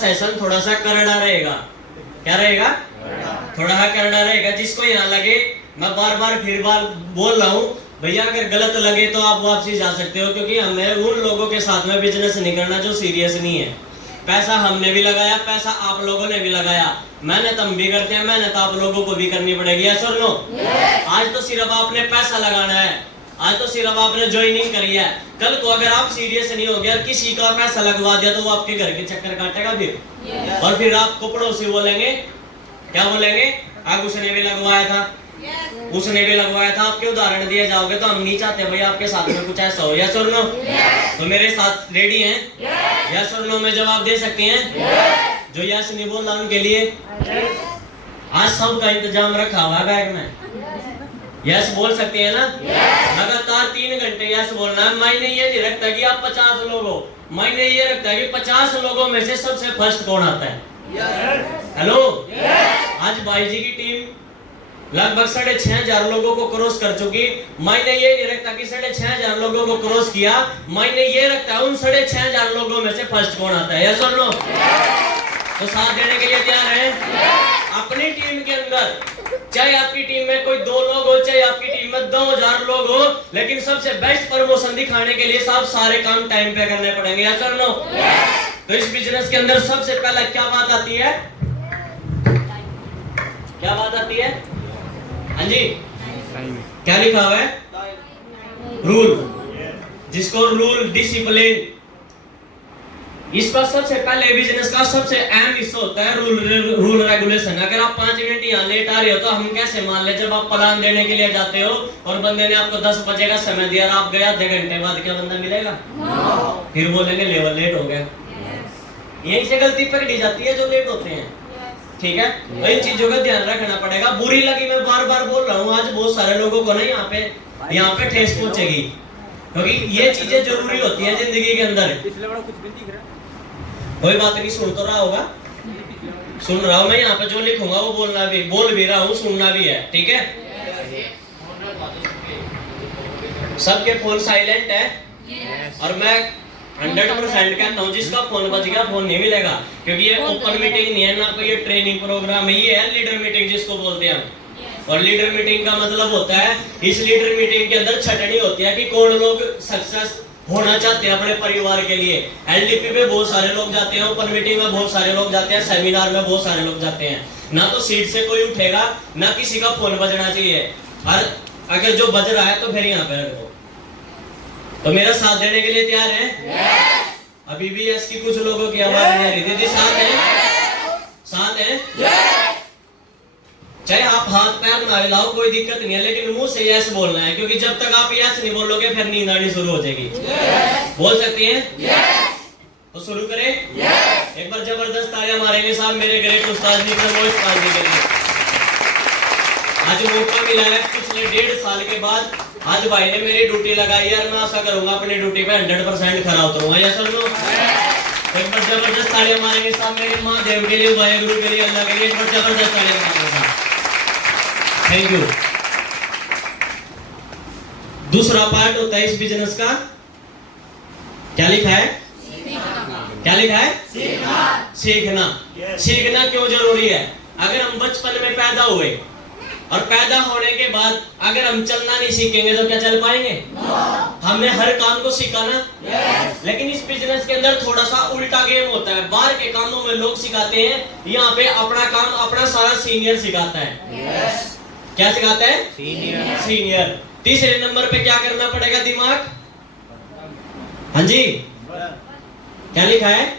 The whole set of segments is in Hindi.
सेशन थोड़ा सा करड़ा रहेगा। क्या रहेगा? थोड़ा सा करड़ा रहेगा। जिसको यहाँ लगे, मैं बार बार फिर बार बोल रहा हूँ भैया, अगर गलत लगे तो आप वापसी जा सकते हो, क्योंकि हमें उन लोगों के साथ में बिजनेस नहीं करना जो सीरियस नहीं है। पैसा हमने भी लगाया, पैसा आप लोगों ने भी लगाया, मेहनत हम भी करते हैं, मेहनत आप लोगों को भी करनी पड़ेगी। यस और नो? आज तो सिर्फ आपने पैसा लगाना है, आज तो सिर्फ आपने ज्वाइनिंग करी है। कल को अगर आप सीरियस नहीं हो गया, किसी का पैसा लगवा दिया, तो वो आपके घर के चक्कर काटेगा फिर। और फिर आपको पड़ोसी बोलेंगे, क्या बोलेंगे? आप उसने भी लगवाया था, उसने भी लगवाया था। आपके उदाहरण दिए जाओगे तो हम नहीं चाहते भाई आपके साथ में कुछ ऐसा हो। यस और नो? तो मेरे साथ रेडी हैं? यस और नो में जवाब दे सकते हैं? जो यस नहीं बोल रहा उनके लिए आज सबका इंतजाम रखा हुआ है बैग में। यस बोल सकते हैं ना? लगातार 3 घंटे यस बोलना है। मायने ये नहीं रखता कि आप 50 लोग हो, मायने ये रखता है कि 50 लोगों में से सबसे फर्स्ट कौन आता है। हेलो, आज भाई जी की टीम लगभग 6,500 लोगों को क्रॉस कर चुकी। मायने ये नहीं रखता कि 6,500 लोगों को क्रॉस किया, मायने ये रखता है उन 6,500 लोगों में से फर्स्ट कौन आता है। यस और नो? तो साथ देने के लिए तैयार हैं? अपनी टीम के अंदर, चाहे आपकी टीम में कोई 2 लोग हो, चाहे आपकी टीम में 2,000 लोग हो, लेकिन सबसे बेस्ट प्रमोशन दिखाने के लिए सब सारे काम टाइम पे करने पड़ेंगे। यस और नो? तो इस बिजनेस के अंदर सबसे पहला क्या बात आती है? क्या बात आती है? हाँ जी, क्या लिखा हुआ है? रूल। जिसको रूल, डिसिप्लिन, इसका सबसे पहले बिजनेस का सबसे अहम हिस्सा होता है रूल रेगुलेशन। अगर आप 5 मिनट यहाँ लेट आ रहे हो तो हम कैसे मान ले, जब आप प्लान देने के लिए जाते हो और बंदे ने आपको 10 बजे का समय दिया और आप गए आधे घंटे बाद, क्या बंदा मिलेगा? फिर बोलेंगे लेवल लेट हो गया। यही से गलती पकड़ी जाती है जो लेट होते हैं। ठीक है, तो इन चीजों का ध्यान रखना पड़ेगा। बुरी लगी, मैं बार बार बोल रहा हूँ, आज बहुत सारे लोगों को ना यहाँ पे ठेस पहुंचेगी, क्योंकि ये चीजें जरूरी होती है जिंदगी के अंदर। कोई बात नहीं, सुन तो रहा होगा? सुन रहा हूँ मैं, यहाँ पे जो लिखूंगा वो बोल भी रहा हूँ, सुनना भी है। ठीक है, सबके फोन साइलेंट है और मैं 100% कहता हूँ जिसका फोन बज गया फोन नहीं मिलेगा, क्योंकि ये ओपन मीटिंग नहीं है ना, कोई ये ट्रेनिंग प्रोग्राम है। ये है लीडर मीटिंग जिसको बोलते हैं हम। और लीडर मीटिंग का मतलब होता है, इस लीडर मीटिंग के अंदर छटनी होती है कि कौन लोग सक्सेस होना चाहते हैं अपने परिवार के लिए। एलडीपी पे बहुत सारे लोग जाते हैं, ओपन मीटिंग में बहुत सारे लोग जाते हैं, सेमिनार में बहुत सारे लोग जाते हैं। ना तो सीट से कोई उठेगा, ना किसी का फोन बजना चाहिए, और अगर जो बज रहा है तो फिर यहाँ पे रखो। तो मेरा साथ देने के लिए तैयार है? अभी भी यस की कुछ लोगों की आवाज नहीं आ रही। दीदी साथ है? साथ है? चाहे आप हाथ पैर ना हिलाओ, कोई दिक्कत नहीं है, लेकिन मुंह से यस बोलना है, क्योंकि जब तक आप यस नहीं बोलोगे फिर नींद आनी शुरू हो जाएगी। बोल सकते हैं? तो शुरू करें। एक बार जबरदस्त तालियां मारेंगे साहब मेरे ग्रेट उस्ताद जी को, उस्ताद जी के लिए। आज मौका मिला है पिछले 1.5 साल के बाद, आज भाई ने मेरी ड्यूटी लगाई है और मैं आशा करूंगा अपनी ड्यूटी पे 100% खरा उतरूंगा। यस और नो? एक बार जबरदस्त तालियां मारेंगे साहब मेरे महादेव के लिए, वाहेगुरु के लिए, अल्लाह के लिए। एक बार जबरदस्त तालियां मारेंगे। Thank you. दूसरा पार्ट होता है इस बिजनेस का, क्या लिखा है? क्या लिखा है? सीखना। सीखना क्यों जरूरी है? अगर हम बचपन में पैदा हुए और पैदा होने के बाद अगर हम चलना नहीं सीखेंगे तो क्या चल पाएंगे? हमने हर काम को सीखा ना। लेकिन इस बिजनेस के अंदर थोड़ा सा उल्टा गेम होता है। बाहर के कामों में लोग सिखाते हैं, यहाँ पे अपना काम अपना सारा सीनियर सिखाता है। क्या सिखाता है? सीनियर। तीसरे नंबर पे क्या करना पड़ेगा? दिमाग। हाँ जी, क्या लिखा है?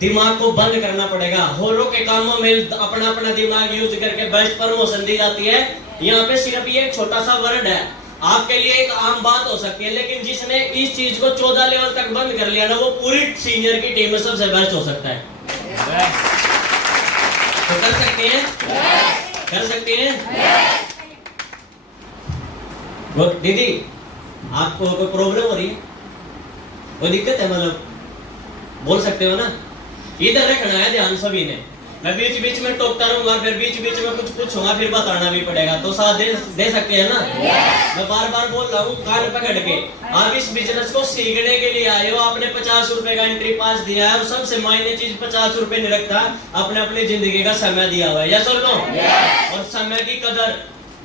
दिमाग को बंद करना पड़ेगा। होरों के कामों में अपना अपना दिमाग यूज करके बेस्ट प्रमोशन दी जाती है। यहाँ पे सिर्फ ये एक छोटा सा वर्ड है, आपके लिए एक आम बात हो सकती है, लेकिन जिसने इस चीज को 14 लेवल तक बंद कर लिया ना, वो पूरी सीनियर की टीम में सबसे बेस्ट हो सकता है। तो कर सकते हैं? कर सकते हैं? दीदी आपको कोई प्रॉब्लम हो रही है, कोई दिक्कत है? मतलब बोल सकते हो ना। इधर रखना है ध्यान सभी ने। मैं बीच बीच में टोकता रहूंगा, फिर बीच बीच में कुछ पूछूंगा, फिर बताना भी पड़ेगा, तो साथ दे सकते हैं ना? मैं बार बार बोल रहा हूँ कान पकड़ के, आप इस बिजनेस को सीखने के लिए आए हो, आपने 50 रुपए का एंट्री पास दिया है, और सबसे मायने चीज 50 रुपए नहीं रखता, आपने अपनी जिंदगी का समय दिया हुआ है, यस और नो? और समय की कदर,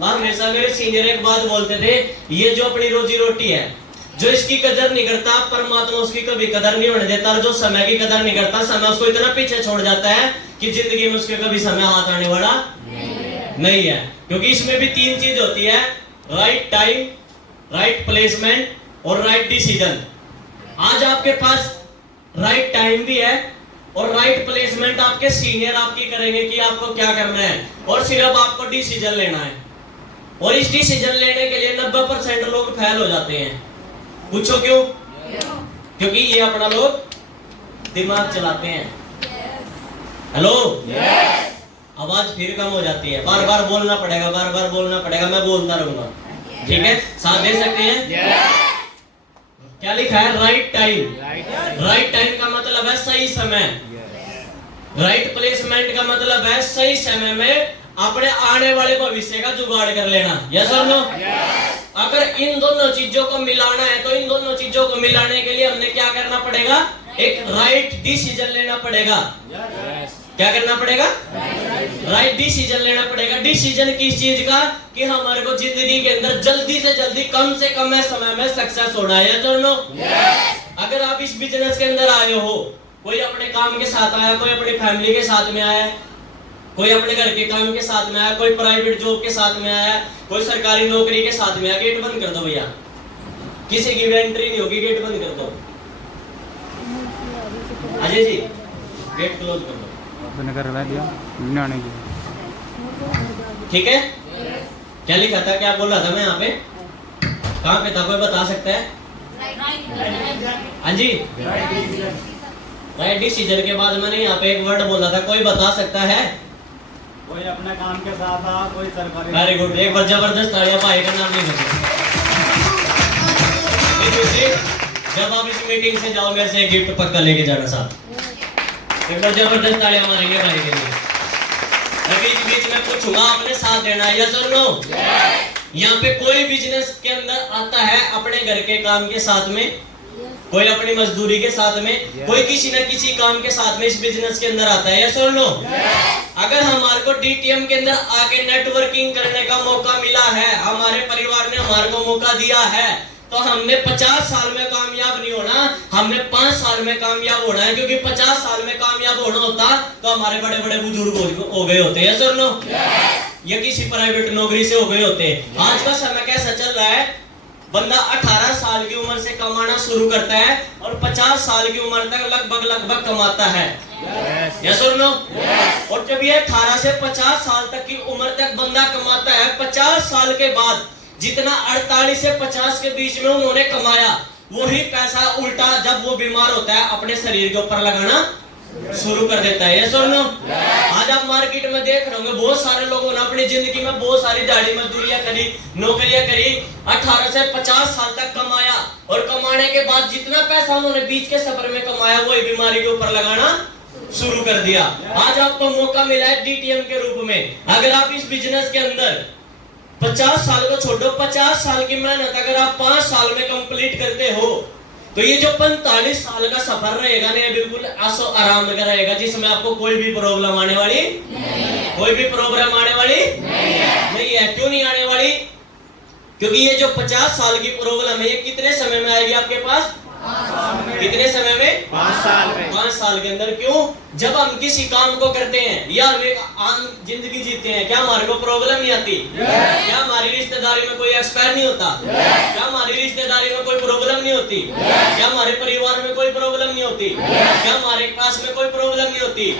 हमेशा मेरे सीनियर एक बात बोलते थे, ये जो अपनी रोजी रोटी है, जो इसकी कदर नहीं करता, परमात्मा उसकी कभी कदर नहीं होने देता, और जो समय की कदर नहीं करता, समय उसको इतना पीछे छोड़ जाता है कि जिंदगी में उसके कभी समय हाथ आने वाला नहीं है। क्योंकि इसमें भी 3 चीज होती है, राइट टाइम, राइट प्लेसमेंट और राइट डिसीजन। आज आपके पास राइट टाइम भी है और राइट प्लेसमेंट आपके सीनियर आपकी करेंगे कि आपको क्या करना है, और सिर्फ आपको डिसीजन लेना है। और इस डिसीजन लेने के लिए 90% लोग फेल हो जाते हैं। पूछो क्यों? क्योंकि ये अपना लोग दिमाग चलाते हैं। हेलो, आवाज फिर कम हो जाती है, बार बार बोलना पड़ेगा, बार बार बोलना पड़ेगा, मैं बोलता रहूंगा, ठीक है? साथ दे सकते हैं? क्या लिखा है? Right time. राइट टाइम का मतलब है सही समय, राइट प्लेसमेंट का मतलब है सही समय में अपने आने वाले भविष्य का जुगाड़ कर लेना, यस और नो? अगर इन दोनों चीजों को मिलाना है, तो इन दोनों चीजों को मिलाने के लिए हमने क्या करना पड़ेगा? एक राइट डिसीजन लेना पड़ेगा। क्या करना पड़ेगा? राइट डिसीजन लेना पड़ेगा। डिसीजन किस चीज का? कि हमारे को जिंदगी के अंदर जल्दी से जल्दी कम से कम समय में सक्सेस होना है, यस और नो? अगर आप इस बिजनेस के अंदर आए हो, कोई अपने काम के साथ आया, कोई अपनी फैमिली के साथ में आया, कोई अपने घर के काम के साथ में आया, कोई प्राइवेट जॉब के साथ में आया, कोई सरकारी नौकरी के साथ में आया, गेट बंद कर दो भैया, किसी की भी एंट्री नहीं होगी, गेट बंद कर दो। अजय जी, गेट क्लोज कर दो, बंद करवा दिया, आने की, ठीक है? क्या लिखा था, क्या बोल रहा था मैं यहाँ पे? कहाँ पे था, कोई बता सकता है? हाँ जी, राइट डिसीजन के बाद मैंने यहाँ पे एक वर्ड बोला था, कोई बता सकता है? कोई अपने काम के साथ था, कोई सरकारी। वेरी गुड, एक बार जबरदस्त तालियां, भाई का नाम नहीं बता। जब आप इस मीटिंग से जाओ, मेरे से एक गिफ्ट पक्का लेके जाना साथ। एक बार जबरदस्त तालियां मारेंगे भाई के लिए। मैं बीच बीच में पूछूंगा, आपने साथ देना है, यस और नो? यहाँ पे कोई बिजनेस के अंदर आता है अपने घर के काम के साथ में, कोई अपनी मजदूरी के साथ में, कोई किसी न किसी काम के साथ में इस बिजनेस के अंदर आता है, यस और नो? अगर हमारे को डीटीएम के अंदर आके नेटवर्किंग करने का मौका मिला है, हमारे परिवार ने हमारे को मौका दिया है, तो हमने 50 साल में कामयाब नहीं होना, हमने 5 साल में कामयाब होना है। क्योंकि 50 साल में कामयाब होना होता तो हमारे बड़े बड़े बुजुर्ग हो गए होते, यस और नो? या किसी प्राइवेट नौकरी से हो गए होते। आज का समय कैसा चल रहा है? बंदा 18 साल की उम्र से कमाना शुरू करता है और 50 साल की उम्र तक लगभग कमाता है, यस और नो? और जब ये 18 से 50 साल तक की उम्र तक बंदा कमाता है, 50 साल के बाद जितना 48 से 50 के बीच में उन्होंने कमाया, वही पैसा उल्टा जब वो बीमार होता है अपने शरीर के ऊपर लगाना शुरू कर देता है, यस और नो? आज आप मार्केट में देख रहे होंगे, बहुत सारे लोगों ने अपनी जिंदगी में बहुत सारी दिहाड़ी मजदूरियां करी, नौकरियां करी, 18 से 50 साल तक कमाया, और कमाने के बाद जितना पैसा उन्होंने बीच के सफर में कमाया, वही बीमारी के ऊपर लगाना शुरू कर दिया। आज आपको मौका मिला है डीटीएम के रूप में। अगर आप इस बिजनेस के अंदर 50 साल को छोड़ो, 50 साल की मेहनत अगर आप 5 साल में कंप्लीट करते हो, तो ये जो 45 साल का सफर रहेगा ना, बिल्कुल आसो आराम का रहेगा, जिसमें आपको कोई भी प्रॉब्लम आने वाली नहीं है। कोई भी प्रॉब्लम आने वाली नहीं है। क्यों नहीं आने वाली? क्योंकि ये जो 50 साल की प्रॉब्लम है, ये कितने समय में आएगी आपके पास? कितने समय में? 5 साल में। 5 साल के अंदर। क्यों? जब हम किसी काम को करते हैं या हम एक आम जिंदगी जीते हैं, क्या हमारे को प्रॉब्लम नहीं आती? क्या हमारी रिश्तेदारी में कोई एक्सपायर नहीं होता? क्या हमारी रिश्तेदारी में कोई प्रॉब्लम नहीं होती? क्या हमारे परिवार में कोई प्रॉब्लम नहीं होती? क्या हमारे पास में कोई प्रॉब्लम नहीं होती?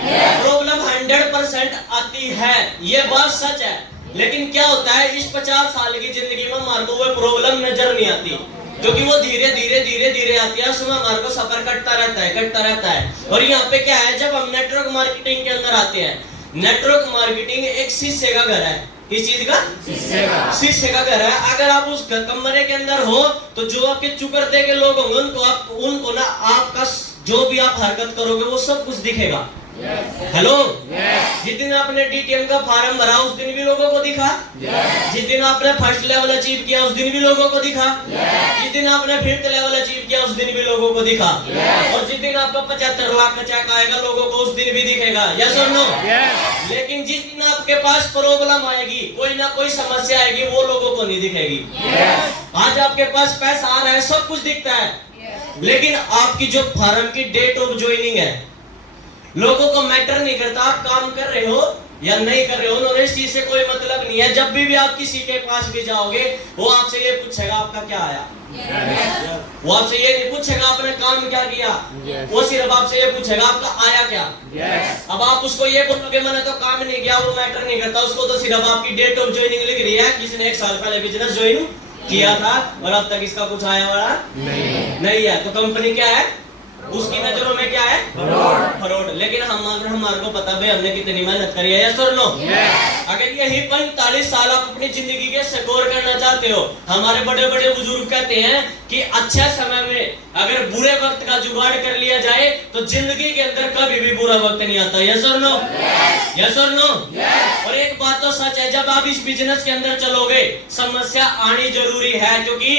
प्रॉब्लम 100% आती है, ये बात सच है। लेकिन क्या होता है, इस 50 साल की जिंदगी में हमारे को वो प्रॉब्लम नजर नहीं आती, क्योंकि वो धीरे धीरे आती है, उसमें हमारे को सफर कटता रहता है। और यहाँ पे क्या है, जब हम नेटवर्क मार्केटिंग के अंदर आते हैं, नेटवर्क मार्केटिंग एक शीशे का घर है। किस चीज का? शीशे का घर है। अगर आप उस कमरे के अंदर हो, तो जो आपके चुकरते के लोग होंगे, उनको ना आपका जो भी आप हरकत करोगे वो सब कुछ दिखेगा। हेलो, जिस दिन आपने डीटीएम का फॉर्म भरा उस दिन भी लोगों को दिखा। जिस दिन आपने फर्स्ट लेवल अचीव किया उस दिन भी लोगों को दिखा। जिस दिन आपने फिफ्थ लेवल अचीव किया उस दिन भी लोगों को दिखा। और जिस दिन आपका 75 लाख का चेक आएगा लोगों को उस दिन भी दिखेगा। यस और नो? लेकिन जिस दिन आपके पास प्रॉब्लम आएगी, कोई ना कोई समस्या आएगी, वो लोगों को नहीं दिखेगी। आज आपके पास पैसा आ रहा है, सब कुछ दिखता है, लेकिन आपकी जो फॉर्म की डेट ऑफ ज्वाइनिंग है, लोगों को मैटर नहीं करता आप काम कर रहे हो या नहीं कर रहे हो, उन्होंने इस चीज से कोई मतलब नहीं है। जब भी आप किसी के पास भी जाओगे वो आपसे ये पूछेगा आपका क्या आया। वो आपसे ये नहीं पूछेगा आपने काम क्या किया। वो सिर्फ आपसे ये पूछेगा आपका आया क्या। अब आप उसको ये बोलोगे मैंने तो काम नहीं किया, वो मैटर नहीं करता उसको, तो सिर्फ आपकी डेट ऑफ ज्वाइनिंग लिख रही है, किसने 1 साल पहले बिजनेस ज्वाइन किया था और अब तक इसका कुछ आया वाला नहीं है। तो कंपनी क्या है, उसकी नजरों में क्या है, फ्रॉड। लेकिन हमारे को पता भाई हमने कितनी मेहनत करी है। यस और नो? अगर यही 45 साल आप अपनी जिंदगी के स्कोर करना चाहते हो, हमारे बड़े बड़े बुजुर्ग कहते हैं कि अच्छे समय में अगर बुरे वक्त का जुगाड़ कर लिया जाए तो जिंदगी के अंदर कभी भी बुरा वक्त नहीं आता। यस और नो? यस और नो? और एक बात तो सच है, जब आप इस बिजनेस के अंदर चलोगे समस्या आनी जरूरी है, क्योंकि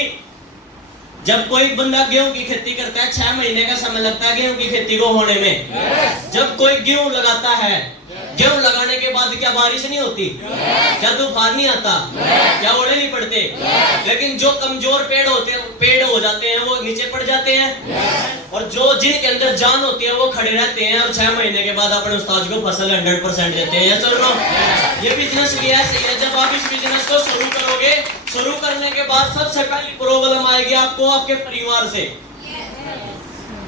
जब कोई बंदा गेहूं की खेती करता है 6 महीने का समय लगता है गेहूं की खेती को होने में। जब कोई गेहूं लगाता है, गेहूं लगाने के बाद क्या बारिश नहीं होती, क्या तूफान नहीं आता, क्या ओले नहीं पड़ते, लेकिन जो कमजोर पेड़ हो जाते हैं वो नीचे पड़ जाते हैं, और जो जिनके अंदर जान होती है वो खड़े रहते हैं और 6 महीने के बाद अपने उस्ताद को फसल 100% देते हैं। यस और नो? ये बिजनेस भी ऐसे ही है। जब आप इस बिजनेस को शुरू करोगे, शुरू करने के बाद सबसे पहली प्रॉब्लम आएगी आपको आपके परिवार से।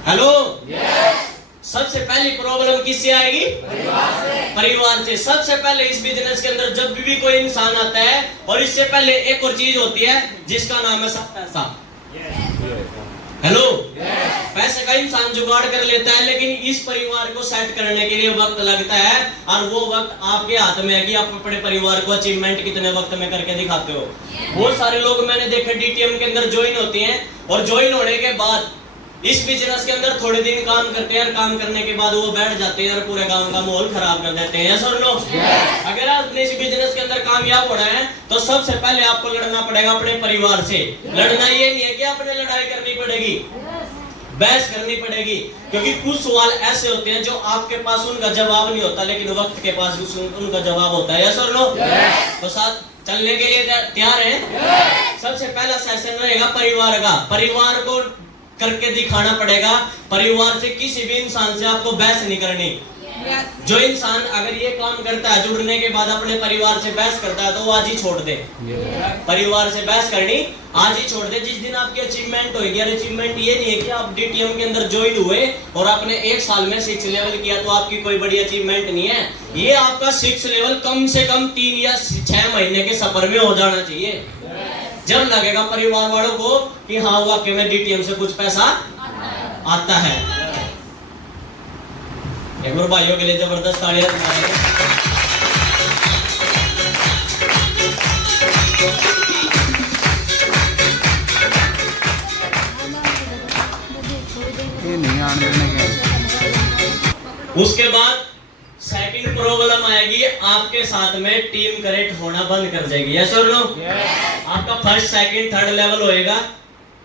हेलो, सबसे पहली प्रॉब्लम किससे आएगी? परिवार से। सबसे पहले इस बिजनेस के अंदर जब भी कोई इंसान आता है, और इससे पहले एक और चीज होती है जिसका नाम है सब पैसा। हेलो, पैसे का इंसान जुगाड़ कर लेता है, लेकिन इस परिवार को सेट करने के लिए वक्त लगता है, और वो वक्त आपके हाथ में है कि आप अपने परिवार को अचीवमेंट कितने वक्त में करके दिखाते हो। बहुत सारे लोग मैंने देखे डीटीएम के अंदर ज्वाइन होते हैं, और ज्वाइन होने के बाद इस बिजनेस के अंदर थोड़े दिन काम करते हैं, और काम करने के बाद वो बैठ जाते हैं और पूरे गांव का माहौल खराब कर देते हैं। यस और नो? अगर आपने इस बिजनेस के अंदर कामयाब होना है तो सबसे पहले आपको लड़ना पड़ेगा अपने परिवार से। लड़ना ये नहीं है कि आपने लड़ाई करनी पड़ेगी, बहस करनी पड़ेगी, क्योंकि कुछ सवाल ऐसे होते हैं जो आपके पास उनका जवाब नहीं होता, लेकिन वक्त के पास उनका जवाब होता है। यस और नो? तो साथ चलने के लिए तैयार हैं? सबसे पहला सेशन रहेगा परिवार का। परिवार को करके दिखाना पड़ेगा। परिवार से किसी भी इंसान से आपको बहस नहीं करनी। जो इंसान अगर ये काम करता है, जुड़ने के बाद अपने परिवार से बहस करता है, तो वो आज ही छोड़ दे। परिवार से बहस करनी आज ही छोड़ दे। जिस दिन आपकी अचीवमेंट होगी, और अचीवमेंट ये नहीं है कि आप डीटीएम के अंदर ज्वाइन हुए और आपने 1 साल में 6 लेवल किया तो आपकी कोई बड़ी अचीवमेंट नहीं है। ये आपका 6 लेवल कम से कम 3 या 6 महीने के सफर में हो जाना चाहिए। जब लगेगा परिवार वालों को कि हाँ वाकई में डीटीएम से कुछ पैसा आता है। एक बार भाइयों के लिए जबरदस्त तालियां बजाएं। उसके बाद सेकंड प्रॉब्लम आएगी, आपके साथ में टीम करेक्ट होना बंद कर जाएगी। यस और नो? आपका फर्स्ट सेकंड थर्ड लेवल होएगा,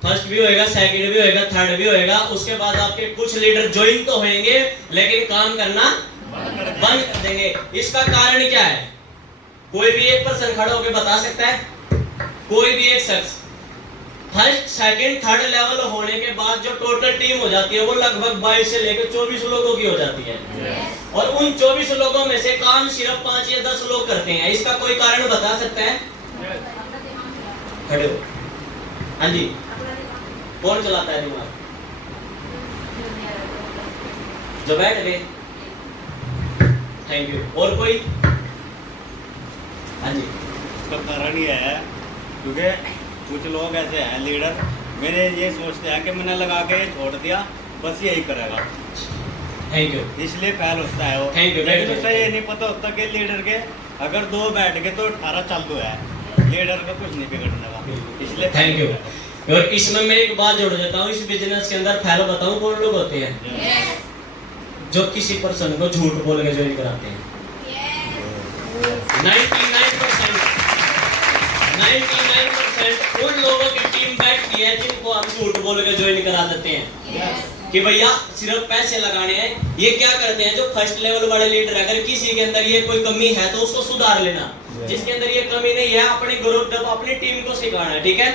फर्स्ट भी होएगा, सेकंड भी होएगा, थर्ड भी होएगा। उसके बाद आपके कुछ लीडर ज्वाइन तो होंगे लेकिन काम करना बंद कर देंगे। इसका कारण क्या है? कोई भी एक पर्सन खड़ा होकर बता सकता है? कोई भी एक शख्स। फर्स्ट सेकंड थर्ड लेवल होने के बाद जो टोटल टीम हो जाती है वो लगभग 22 से लेकर 24 लोगों की हो जाती है, और उन 24 लोगों में से काम सिर्फ 5 या 10 लोग करते हैं। इसका कोई कारण बता सकता है? खड़े हो। हाँ जी, कौन चलाता है दिमाग? जो बैठ गए। Thank you. और कोई? हाँ जी। इसका कारण ये है क्योंकि कुछ लोग ऐसे हैं लीडर, मेरे ये सोचते हैं कि मैंने लगा के छोड़ दिया बस यही करेगा। Thank you. इसलिए फैल होता है वो। Thank you. लेकिन उसे ये नहीं पता होता कि लीडर के अगर 2 बैठ गए तो 18 चालू है, लीडर का कुछ नहीं बिगड़ने का। इसलिए थैंक यू। और इसमें मैं एक बात जोड़ देता हूँ, इस बिजनेस के अंदर फैल बताऊँ कौन लोग होते हैं? जो किसी पर्सन को झूठ बोल के ज्वाइन कराते हैं। 99% उन लोगों की टीम बैठती है जिनको हम झूठ बोल के ज्वाइन करा देते हैं कि भैया सिर्फ पैसे लगाने हैं। ये क्या करते हैं, जो फर्स्ट लेवल वाले लीडर, अगर किसी के अंदर ये कोई कमी है तो उसको सुधार लेना, जिसके अंदर ये कमी नहीं है अपनी ग्रुप अपनी टीम को सिखाना है, ठीक है।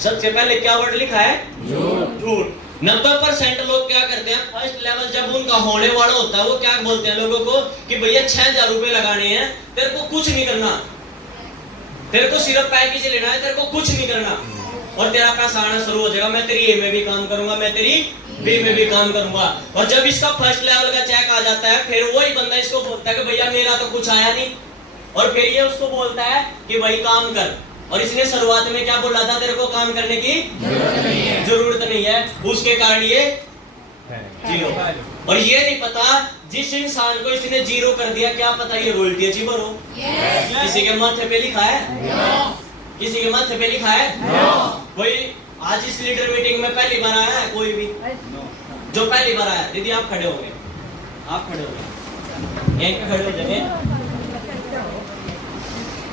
सबसे पहले क्या वर्ड लिखा है, झूठ। 90% लोग क्या करते हैं, फर्स्ट लेवल जब उनका होने वाला होता है वो क्या बोलते हैं लोगों को कि भैया 6000 रुपए लगाने हैं, तेरे को कुछ नहीं करना, तेरे को सिर्फ पैकेज लेना है, तेरे को कुछ नहीं करना और तेरा पैसा आना शुरू हो जाएगा। मैं तेरी ए में भी काम करूंगा, मैं तेरी बी में भी काम करूंगा। और जब इसका फर्स्ट लेवल का चेक आ जाता है फिर वही बंदा इसको बोलता है कि भैया मेरा तो कुछ आया नहीं, और फिर ये उसको बोलता है कि भाई काम कर। और इसने शुरुआत में क्या बोला था, तेरे को काम करने की जरूरत नहीं है, उसके कारण ये जीरो। और ये नहीं पता जिस इंसान को इसने जीरो कर दिया, क्या पता ये रॉयल्टी अचीवर हो। किसी के माथे पे लिखा है, किसी के माथे पे लिखा है। कोई आज इस लीडर मीटिंग में पहली बार आया है, कोई भी जो पहली बार आया, दीदी आप खड़े हो गए, आप खड़े हो गए, यहीं पे खड़े हो जाए।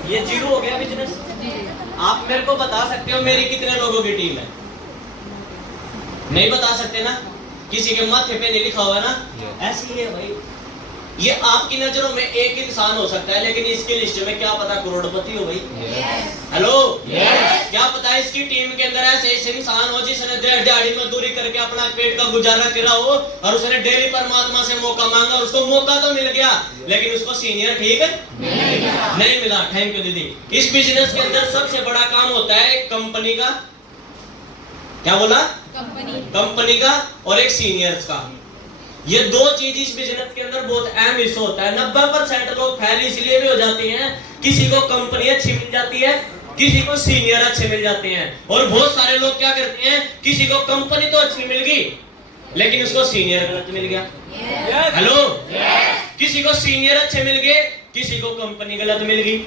ये जीरो हो गया बिजनेस। आप मेरे को बता सकते हो मेरी कितने लोगों की टीम है? नहीं बता सकते ना, किसी के माथे पे नहीं लिखा हुआ ना, ऐसी ही है भाई। ये आपकी नजरों में एक इंसान हो सकता है, लेकिन इसकी लिस्ट में क्या पता करोड़पति हो भाई। हेलो, क्या पता है इसकी टीम के अंदर ऐसे इंसान हो जिसने दिहाड़ी मजदूरी करके अपना पेट का गुजारा करा हो और उसने डेली परमात्मा से मौका मांगा, उसको मौका तो मिल गया लेकिन उसको सीनियर ठीक नहीं मिला। थैंक यू दीदी। इस बिजनेस के अंदर सबसे बड़ा काम होता है एक कंपनी का, क्या बोला, कंपनी का और एक सीनियर्स का। ये दो चीज इस बिजनेस के अंदर बहुत अहम हिस्सा होता है। 90% लोग फेल इसलिए भी हो जाते हैं, किसी को कंपनी अच्छी मिल जाती है, किसी को सीनियर अच्छे मिल जाते हैं। और बहुत सारे लोग क्या करते हैं, किसी को कंपनी तो अच्छी मिल गई लेकिन उसको सीनियर गलत मिल गया। हेलो, किसी को सीनियर अच्छे मिल गए, किसी को कंपनी गलत मिल गई।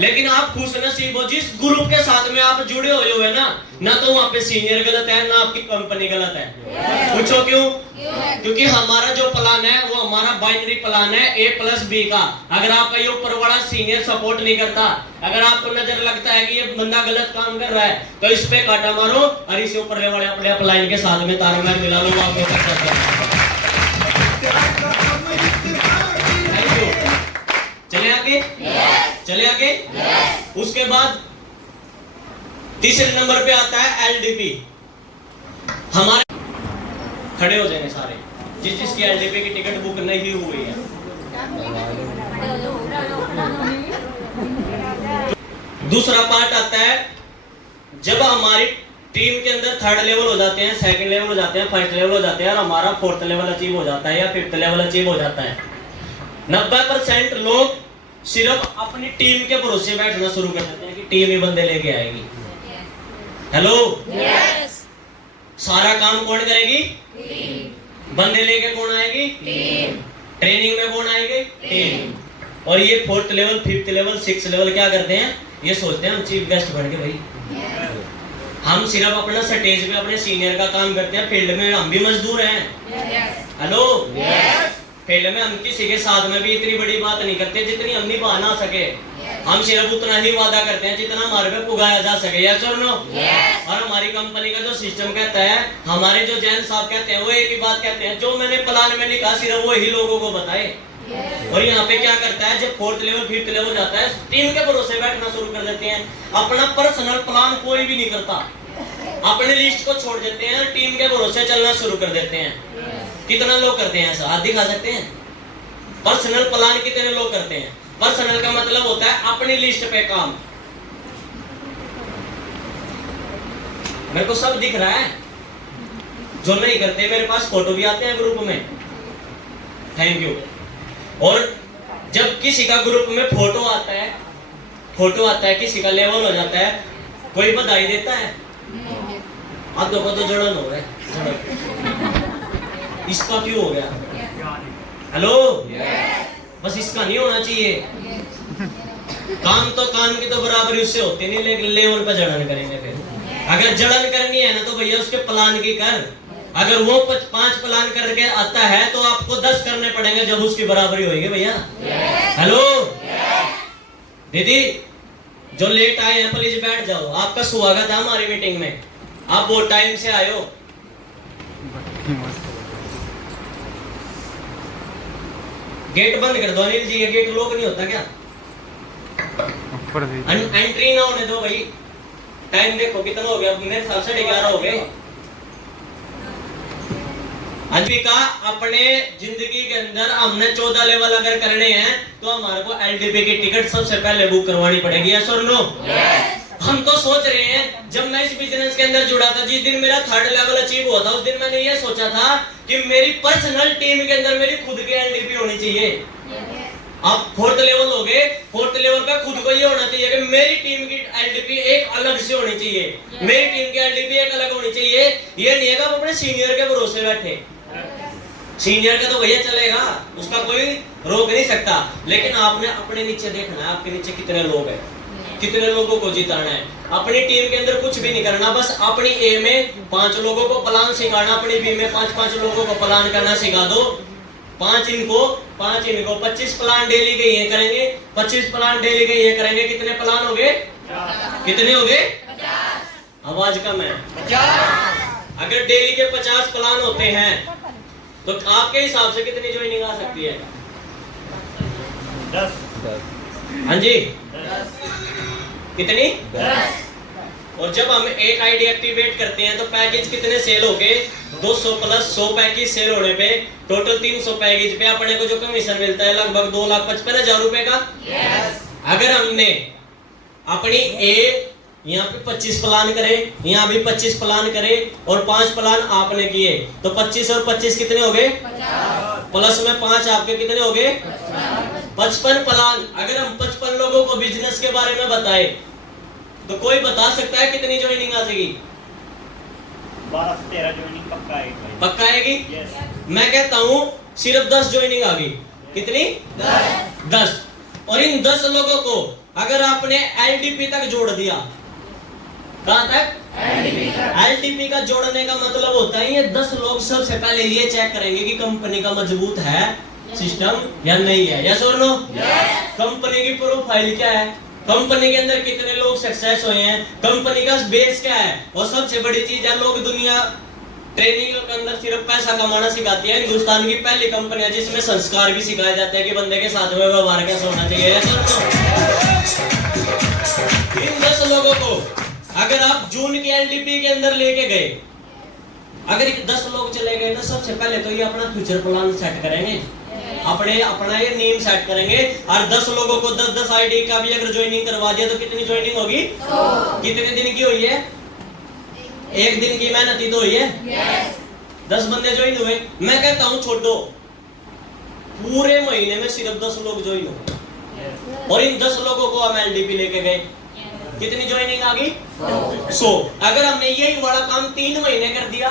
लेकिन आप खुश नसीब हो जिस ग्रुप के साथ में आप जुड़े हुए हो ना तो वहाँ पे सीनियर गलत है ना आपकी कंपनी गलत है। पूछो क्यों? क्योंकि हमारा जो प्लान है वो हमारा बाइनरी प्लान है A+B का। अगर आपका ये ऊपर वाला सीनियर सपोर्ट नहीं करता, अगर आपको नजर लगता है कि ये बंदा गलत काम कर रहा है तो इस पे काटा मारो और इसे ऊपर वाले अपने अपलाइन के साथ में तारमेल मिला लो, आपको कर सकते हैं। चले आगे, चले आगे। उसके बाद तीसरे नंबर पे आता है LDP। हमारे खड़े हो जाएंगे सारे जिसकी LDP की टिकट बुक नहीं हुई है। दूसरा पार्ट आता है जब हमारी टीम के अंदर थर्ड लेवल हो जाते हैं, सेकंड लेवल हो जाते हैं, फर्स्ट लेवल हो जाते हैं और हमारा फोर्थ लेवल अचीव हो जाता है या फिफ्थ लेवल अचीव हो जाता है। 90% लोग सिर्फ अपनी टीम के भरोसे बैठना शुरू कर देते हैं कि टीम ही बंदे लेके आएगी। हेलो, सारा काम कौन करेगी? बंदे लेके कौन आएगी? ट्रेनिंग में कौन आएगी? टीम। और ये fourth level, fifth level, six level क्या करते हैं, ये सोचते हैं हम चीफ गेस्ट बन के भाई हम सिर्फ अपना स्टेज पे अपने सीनियर का काम करते हैं, फील्ड में हम भी मजदूर हैं। हेलो, फील्ड में हम किसी के साथ में भी इतनी बड़ी बात नहीं करते जितनी हम निभा ना सके। हम सिर्फ उतना ही वादा करते हैं जितना हमारे पे पुगाया जा सके। यस और नो? और हमारी कंपनी का जो सिस्टम कहता है, हमारे जो जैन साहब कहते हैं वो एक ही बात कहते हैं, जो मैंने प्लान में लिखा सिर्फ वही लोगों को बताए। और यहाँ पे क्या करता है, जब फोर्थ लेवल फिफ्थ लेवल जाता है टीम के भरोसे बैठना शुरू कर देते हैं। अपना पर्सनल प्लान कोई भी नहीं करता, अपने लिस्ट को छोड़ देते हैं, टीम के भरोसे चलना शुरू कर देते हैं। कितना लोग करते हैं ऐसा, हाथ दिखा सकते हैं? पर्सनल प्लान कितने लोग करते हैं? पर्सनल का मतलब होता है अपनी लिस्ट पे काम। मेरे को सब दिख रहा है, जो नहीं करते मेरे पास फोटो भी आते हैं ग्रुप में। Thank you. और जब किसी का ग्रुप में फोटो आता है, किसी का लेवल हो जाता है, कोई बधाई देता है? आप देखो तो जड़न हो रहा है, इसका क्यों हो गया? हेलो, बस इसका नहीं होना चाहिए। काम तो काम की तो बराबरी उससे होती नहीं, लेकिन लेवल पर जड़न करेंगे। फिर अगर जड़न करनी है ना तो भैया उसके प्लान की कर, अगर वो 5 प्लान करके आता है तो आपको 10 करने पड़ेंगे जब उसकी बराबरी होगी भैया। हेलो दीदी, जो लेट आए हैं प्लीज बैठ जाओ, आपका स्वागत है हमारी मीटिंग में, आप बहुत टाइम से आए हो। गेट बंद कर दो अनिल जी, ये गेट लॉक नहीं होता क्या? एंट्री ना होने दो भाई। टाइम देखो कितना हो गया, मेरे हिसाब से 11:30 हो गए। अंबिका, अपने जिंदगी के अंदर हमने 14 लेवल अगर करने हैं तो हमारे को एलडीपी की टिकट सबसे पहले बुक करवानी पड़ेगी। यस और नो? हम तो सोच रहे हैं, जब मैं इस बिजनेस के अंदर जुड़ा था, जिस दिन मेरा 3rd लेवल अचीव हुआ था, उस दिन मैंने ये सोचा था कि मेरी पर्सनल टीम के अंदर मेरी खुद की एलडीपी होनी चाहिए। आप 4th लेवल हो गए, 4th लेवल पे खुद को ये होना चाहिए कि मेरी टीम की एलडीपी एक अलग से होनी चाहिए, मेरी टीम की एलडीपी एक अलग होनी चाहिए। ये नहीं है कि आप अपने सीनियर के भरोसे बैठे। सीनियर का तो भैया चलेगा, उसका कोई रोक नहीं सकता, लेकिन आपने अपने नीचे देखना है, आपके नीचे कितने लोग हैं, कितने लोगों को जिताना है। अपनी टीम के अंदर कुछ भी नहीं करना, बस अपनी ए में 5 लोगों को प्लान सिखाना, अपनी बी में 5-5 लोगों को प्लान करना सिखा दो। 5 इनको 25 प्लान डेली के ये करेंगे, 25 प्लान डेली के ये करेंगे। कितने प्लान हो गए? कितने हो गए? आवाज कम है। अगर डेली के 50 प्लान होते हैं तो आपके हिसाब से कितनी ज्वाइनिंग आ सकती है? 10। हाँ जी 10। कितनी? 10। और जब हम एक आईडी एक्टिवेट करते हैं तो पैकेज कितने सेल हो गए? 200 प्लस 100 पैकेज सेल होने पे टोटल 300 पैकेज पे अपने को जो कमीशन मिलता है लगभग 2,55,000 रुपए का। अगर हमने अपनी ए यहाँ पे 25 प्लान करे, यहाँ भी 25 प्लान करे और 5 प्लान आपने किए तो 25 और 25 कितने हो गए? 50। प्लस में 5 आपके कितने हो गए? 55 प्लान। अगर हम 55 लोगों को बिजनेस के बारे में बताए तो कोई बता सकता है कितनी ज्वाइनिंग आ जाएगी? 12 से 13 ज्वाइनिंग पक्का आएगी। पक्का आएगी? यस। मैं कहता हूँ सिर्फ 10 ज्वाइनिंग आ गई। कितनी? 10। और इन 10 लोगों को अगर आपने एलडीपी तक जोड़ दिया, कहां तक? एलडीपी का जोड़ने का मतलब होता है ये 10 लोग सबसे पहले ये चेक करेंगे कि कंपनी का मजबूत है सिस्टम या नहीं है। यस और नो? कंपनी की प्रोफाइल क्या है, कंपनी के अंदर कितने लोग सक्सेस हुए हैं, कंपनी का बेस क्या है। और सबसे बड़ी चीज है, लोग दुनिया ट्रेनिंग के अंदर सिर्फ पैसा कमाना सिखाती है। हिंदुस्तान की पहली कंपनी है जिसमें संस्कार भी सिखाए जाते हैं कि बंदे के साथ में व्यवहार कैसे होना चाहिए। इन 10 लोगों को अगर आप जून की एलडीपी के अंदर लेके गए, अगर 10 लोग चले गए तो सबसे पहले तो ये अपना फ्यूचर प्लान सेट करेंगे, अपना ये नेम सेट करेंगे। और 10 लोगों को 10-10 आईडी का भी अगर ज्वाइनिंग करवा दिया तो कितनी ज्वाइनिंग होगी? कितने दिन की हुई है? 1 दिन की मेहनत ही तो हुई है। 10 बंदे ज्वाइन हुए। मैं कहता हूँ छोड़ो, पूरे महीने में सिर्फ 10 लोग ज्वाइन हो और इन 10 लोगों को हम एलडीपी लेके गए, कितनी ज्वाइनिंग आ गई? 100। अगर हमने यही बड़ा काम 3 महीने कर दिया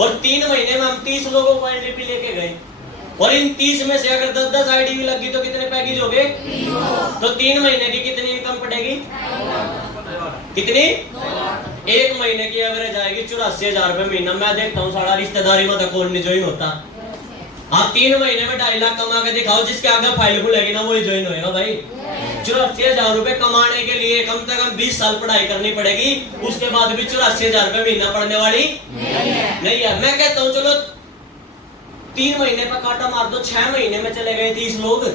और 3 महीने में हम 30 लोगों को एलडीपी लेके गए और इन 30 में से अगर 10-10 आईडी भी लगी तो कितने पैकेज हो गए? तो 3 महीने की कितनी इनकम पड़ेगी? कितनी? 1 महीने की एवरेज आएगी 84,000 रुपए महीना। मैं देखता हूँ सारा रिश्तेदारी में कौन नहीं ज्वाइन होता। आप 3 महीने में 2.5 लाख कमा के दिखाओ, जिसके आगे फाइल खुलेगी ना वही ज्वाइन होएगा भाई। 84,000 रुपए कमाने के लिए कम से कम 20 साल पढ़ाई करनी पड़ेगी, उसके बाद भी 84,000 रुपए महीना पड़ने वाली नहीं है। मैं कहता हूँ चलो 3 महीने पर काटा मार दो, 6 महीने में चले गए 30 लोग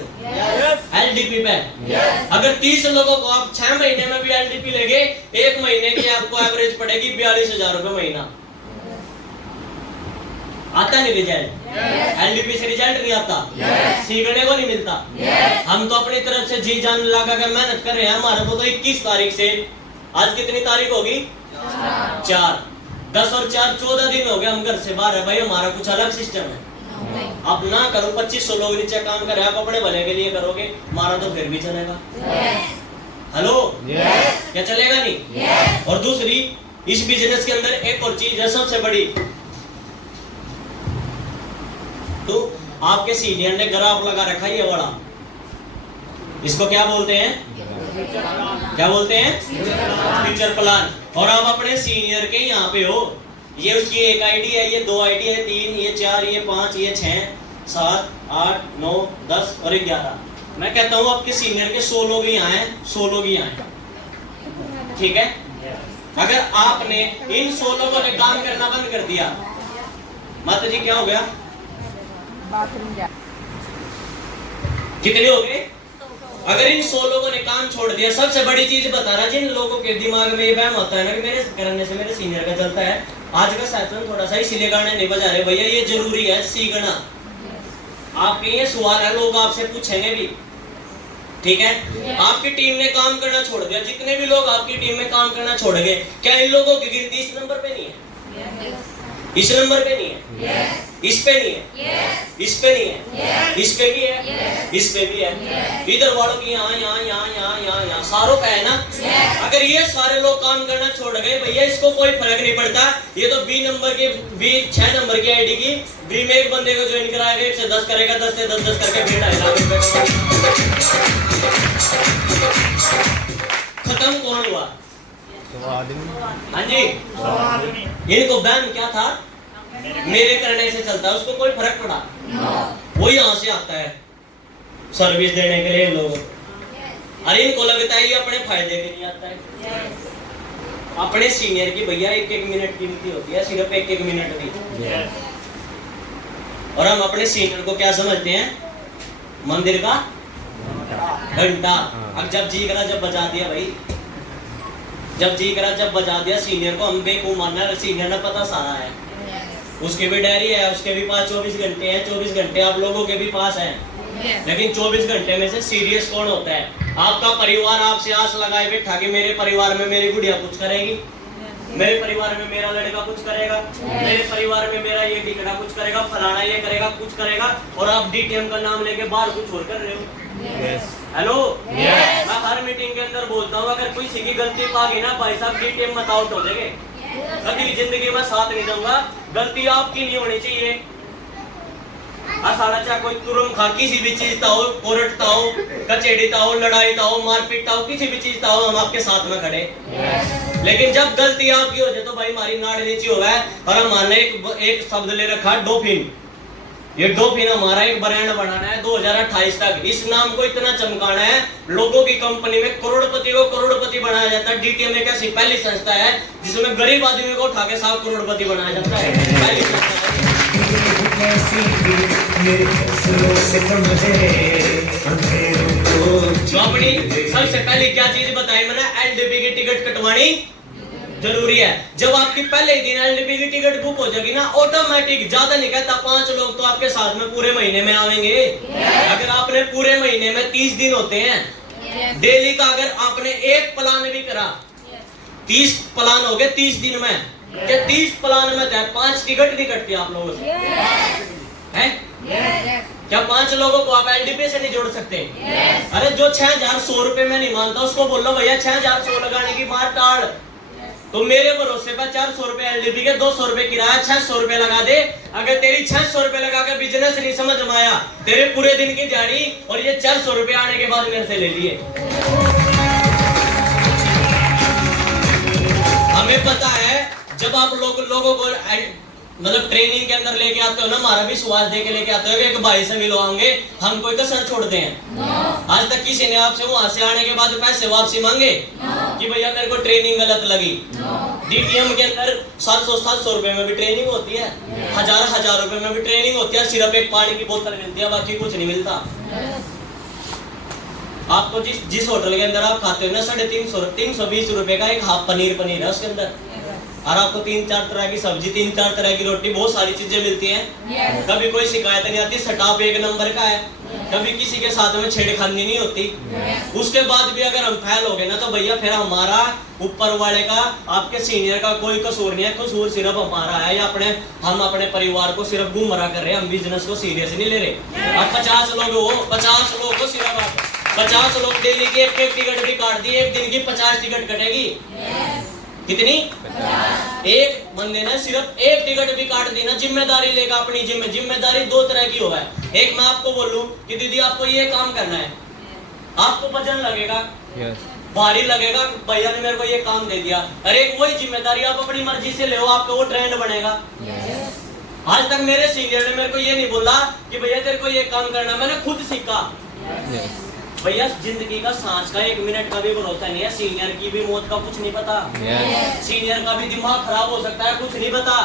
एलडीपी पे। अगर 30 लोगों को आप 6 महीने में भी एलडीपी लेंगे, 1 महीने की आपको एवरेज पड़ेगी 42,000 रुपए महीना। आता नहीं रिजल्ट? एलडीपी से रिजल्ट नहीं आता, सीखने को नहीं मिलता। हम तो अपनी तरफ से जी जान लगा कर मेहनत कर रहे हैं। हमारे को तो 21 तारीख से, आज कितनी तारीख होगी? 4। 10 और 4 14 दिन हो गए हम घर से बाहर है भाई। हमारा कुछ अलग सिस्टम है। आप ना करो, 2500 लोग नीचे काम कर रहे हैं, आप अपने भले के लिए करोगे, हमारा तो फिर भी चलेगा। हेलो क्या चलेगा नहीं? और दूसरी, इस बिजनेस के अंदर एक और चीज है सबसे बड़ी, तो आपके सीनियर ने ग्राफ लगा रखा है ये बड़ा, इसको क्या बोलते हैं? क्या बोलते हैं? Future plan. और आप अपने सीनियर के यहाँ पे हो, ये उसकी एक आईडी है, ये 2 आईडी है, 3, ये 4, ये 5, ये 6, 7, 8, 9, 10 और 11। मैं कहता हूँ आपके सीनियर के 100 लोग यहाँ हैं, 100 लोग यहाँ हैं, ठीक है। अगर आपने इन 100 लोगों ने काम करना बंद कर दिया, माता जी क्या हो गया? कितने हो गए? अगर इन 100 लोगों ने काम छोड़ दिया, सबसे बड़ी चीज बता रहा, जिन लोगों के दिमाग में ये वहम होता है ना कि मेरे करने से मेरे सीनियर का चलता है, आज का सेशन थोड़ा सा इसीलिए गाने नहीं बजा रहे भैया, ये जरूरी है सीखना। आपके ये सवाल है, लोग आपसे पूछेंगे भी, ठीक है। आपकी टीम ने काम करना छोड़ दिया, जितने भी लोग आपकी टीम में काम करना छोड़ गए, क्या इन लोगों की गिनती इस नंबर पे नहीं है? इस नंबर पे नहीं है? इस पे नहीं है? इस पे नहीं है? इस पे भी है? इस पे भी है? इधर वालों की यहाँ यहाँ यहाँ यहाँ यहाँ यहाँ सारों का है ना। अगर ये सारे लोग काम करना छोड़ गए भैया, इसको कोई फर्क नहीं पड़ता। ये तो बी नंबर के, बी 6 नंबर की आईडी की बी में एक बंदे को ज्वाइन कराएगा, 1 से 10 करेगा, 10 से 10 करके 2.5 लाख रुपए खत्म। कौन हुआ? हाँ जी, इनको बैन क्या था? मेरे करने से चलता है, उसको कोई फर्क पड़ा? वो यहाँ से आता है सर्विस देने के लिए लोग। अरे इनको लगता है ये अपने फायदे के लिए आता है। अपने सीनियर की भैया 1-1 मिनट कीमती होती है, सिर्फ 1-1 मिनट की। और हम अपने सीनियर को क्या समझते हैं? मंदिर का घंटा। अब जब जी करा जब बजा दिया भाई, जब जी करा जब बजा दिया। सीनियर को हम बेवकूफ मानना है, सीनियर ने पता सारा है, उसके भी डायरी है, उसके भी पास 24 घंटे हैं। 24 घंटे आप लोगों के भी पास हैं, लेकिन 24 घंटे में से सीरियस कौन होता है? आपका परिवार आपसे आस लगाए बैठा कि मेरे परिवार में मेरी गुड़िया कुछ करेगी, मेरे परिवार में मेरा लड़का कुछ करेगा, मेरे परिवार में मेरा ये दिखड़ा कुछ करेगा, फलाना ये करेगा, कुछ करेगा, और आप डीटीएम का नाम लेके बाहर कुछ और कर रहे हो। हेलो, मैं हर मीटिंग के अंदर बोलता हूँ, अगर कोई की गलती पागी ना भाई साहब, डीटीएम मत आउट हो जाएंगे। कभी जिंदगी में साथ नहीं दूंगा, गलती आपकी नहीं होनी चाहिए। सारा चाहे कोई तुरम खा किसी भी चीज हो, कोरटता हो, कचेड़ीता हो, लड़ाईता हो, मारपीटता हो, किसी भी चीज हो, हम आपके साथ में खड़े। लेकिन जब गलती आपकी हो जाए तो भाई हमारी नाड़ नीचे हो गया। और हमने एक शब्द ले रखा डॉल्फिन। ये डॉल्फिन हमारा एक ब्रांड बनाना है 2028 तक। इस नाम को इतना चमकाना है, लोगों की कंपनी में करोड़पति को करोड़पति बनाया जाता है। डीटीएम एक ऐसी पहली संस्था है जिसमें गरीब आदमी को उठा के 7 करोड़पति बनाया जाता है। पहली संस्था है। जो अपनी सबसे पहले क्या चीज बताई मैंने, एलडीपी की टिकट कटवानी जरूरी है। जब आपकी पहले ही दिन एलडीपी की टिकट बुक हो जाएगी ना, ऑटोमेटिक, ज्यादा नहीं कहता, 5 लोग तो आपके साथ में पूरे महीने में आएंगे। अगर आपने पूरे महीने में 30 दिन होते हैं डेली का, अगर आपने एक प्लान भी करा, 30 प्लान हो गए 30 दिन में, क्या 30 प्लान में 5 टिकट नहीं कटती आप लोगों से? हैं? क्या 5 लोगों को आप एलडीपी से नहीं जोड़ सकते? अरे जो 6100 रुपए में नहीं मानता उसको बोलो भैया 6100 लगाने की मार टाड़। तो मेरे भरोसे पर 400 रुपए एलडीपी के, 200 रुपए किराया, 600 रुपए लगा दे। अगर तेरी 600 रुपए लगा के बिजनेस नहीं समझ में आया, तेरे पूरे दिन की दिहाड़ी और ये 400 रुपए आने के बाद मेरे से ले लिए। हमें पता है जब आप लोगों को मतलब ट्रेनिंग के अंदर लेके आते हो ना, हमारा विश्वास दे के लेके आते हो कि एक भाई से मिलो होंगे, हम कोई कसर छोड़ते हैं? आज तक किसी ने आपसे वहां से आने के बाद पैसे वापसी मांगे कि भैया मेरे को ट्रेनिंग गलत लगी? डीटीएम के अंदर 700 रुपए में भी ट्रेनिंग होती है, 1000 रुपए में भी ट्रेनिंग होती है, सिर्फ एक पानी की बोतल मिलती है, बाकी कुछ नहीं मिलता। आपको जिस होटल के अंदर आप खाते हो ना, 320 रुपए का एक हाफ पनीर है उसके अंदर, और आपको 3-4 तरह की सब्जी, 3-4 तरह की रोटी, बहुत सारी चीजें मिलती हैं। कभी कोई शिकायत नहीं आती, स्टाफ एक नंबर का है, कभी किसी के साथ में छेड़खानी नहीं होती। उसके बाद भी अगर हम फेल हो गए ना, तो भैया फिर हमारा ऊपर वाले का, आपके सीनियर का कोई कसूर नहीं है, कसूर सिर्फ हमारा है, या हम अपने परिवार को सिर्फ गुमराह कर रहे हैं, हम बिजनेस को सीरियस नहीं ले रहे। अब 50 लोग हो, 50 लोग को सिर्फ आप 50 लोग डेली की एक टिकट भी काट दी, एक दिन की 50 टिकट कटेगी। कितनी? एक बंदे ने सिर्फ एक टिकट भी काट दी ना, जिम्मेदारी लेगा अपनी जिम्मेदारी 2 तरह की होगा। एक मैं आपको बोलूं कि दीदी आपको ये काम करना है, आपको वजन लगेगा, भारी लगेगा, भैया ने मेरे को ये काम दे दिया, अरे वही जिम्मेदारी आप अपनी मर्जी से ले, आपका वो ट्रेंड बनेगा। आज तक मेरे सीनियर ने मेरे को ये नहीं बोला कि भैया तेरे को ये काम करना, मैंने खुद सीखा। भैया जिंदगी का सांस का 1 मिनट का भी भरोसा नहीं है, सीनियर की भी मौत का कुछ नहीं पता, सीनियर का भी दिमाग खराब हो सकता है, कुछ नहीं पता।